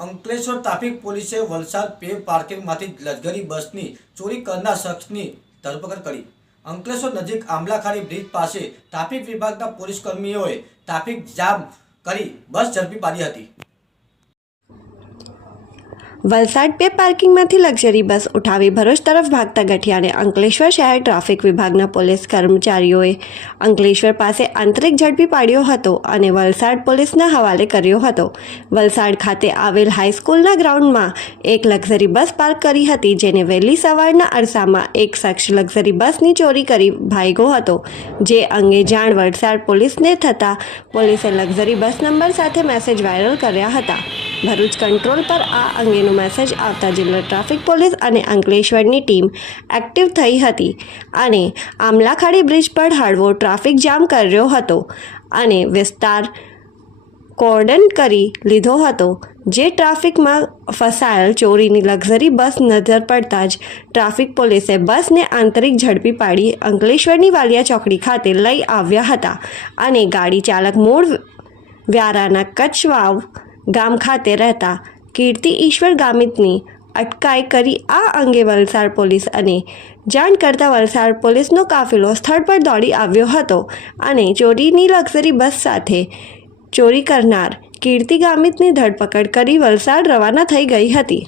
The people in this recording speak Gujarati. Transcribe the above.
અંકલેશ્વર ટ્રાફિક પોલીસે વલસાડ પે પાર્કિંગમાંથી લક્ઝરી બસની ચોરી કરનાર શખ્સની ધરપકડ કરી। અંકલેશ્વર નજીક આંબલાખાડી બ્રિજ પાસે ટ્રાફિક વિભાગના પોલીસ કર્મીઓએ ટ્રાફિક જામ કરી બસ ઝડપી પાડી હતી। વલસાડ પે પાર્કિંગમાંથી લક્ઝરી બસ ઉઠાવી ભરૂચ તરફ ભાગતા ગઠિયાને અંકલેશ્વર શહેર ટ્રાફિક વિભાગના પોલીસ કર્મચારીઓએ અંકલેશ્વર પાસે આંતરિક ઝડપી પાડ્યો હતો અને વલસાડ પોલીસના હવાલે કર્યો હતો। વલસાડ ખાતે આવેલ હાઈસ્કૂલના ગ્રાઉન્ડમાં એક લક્ઝરી બસ પાર્ક કરી હતી, જેને વહેલી સવારના અરસામાં એક શખ્સ લક્ઝરી બસની ચોરી કરી ભાગ્યો હતો। જે અંગે જાણ વલસાડ પોલીસને થતાં પોલીસે લક્ઝરી બસ નંબર સાથે મેસેજ વાયરલ કર્યા હતા। ભરૂચ કંટ્રોલ પર આ અંગેનો મેસેજ આવતા જિલ્લા ટ્રાફિક પોલીસ અને અંકલેશ્વરની ટીમ એક્ટિવ થઈ હતી અને આંબલાખાડી બ્રિજ પર હળવો ટ્રાફિક જામ કર્યો હતો અને વિસ્તાર કોર્ડન કરી લીધો હતો। જે ટ્રાફિકમાં ફસાયેલ ચોરીની લક્ઝરી બસ નજર પડતા જ ટ્રાફિક પોલીસે બસને આંતરિક ઝડપી પાડી અંકલેશ્વરની વાલિયા ચોકડી ખાતે લઈ આવ્યા હતા અને ગાડી ચાલક મૂળ વ્યારાના કચ્છવાવ ગામ ખાતે રહેતા કીર્તિ ઈશ્વર ગામિતની અટકાઈ કરી। આ અંગે વલસાડ પોલીસ અને જાણ કરતા વલસાડ પોલીસનો કાફિલો સ્થળ પર દોડી આવ્યો હતો અને ચોરીની લક્ઝરી બસ સાથે ચોરી કરનાર કીર્તિ ગામિતની ધરપકડ કરી વલસાડ રવાના થઈ ગઈ હતી।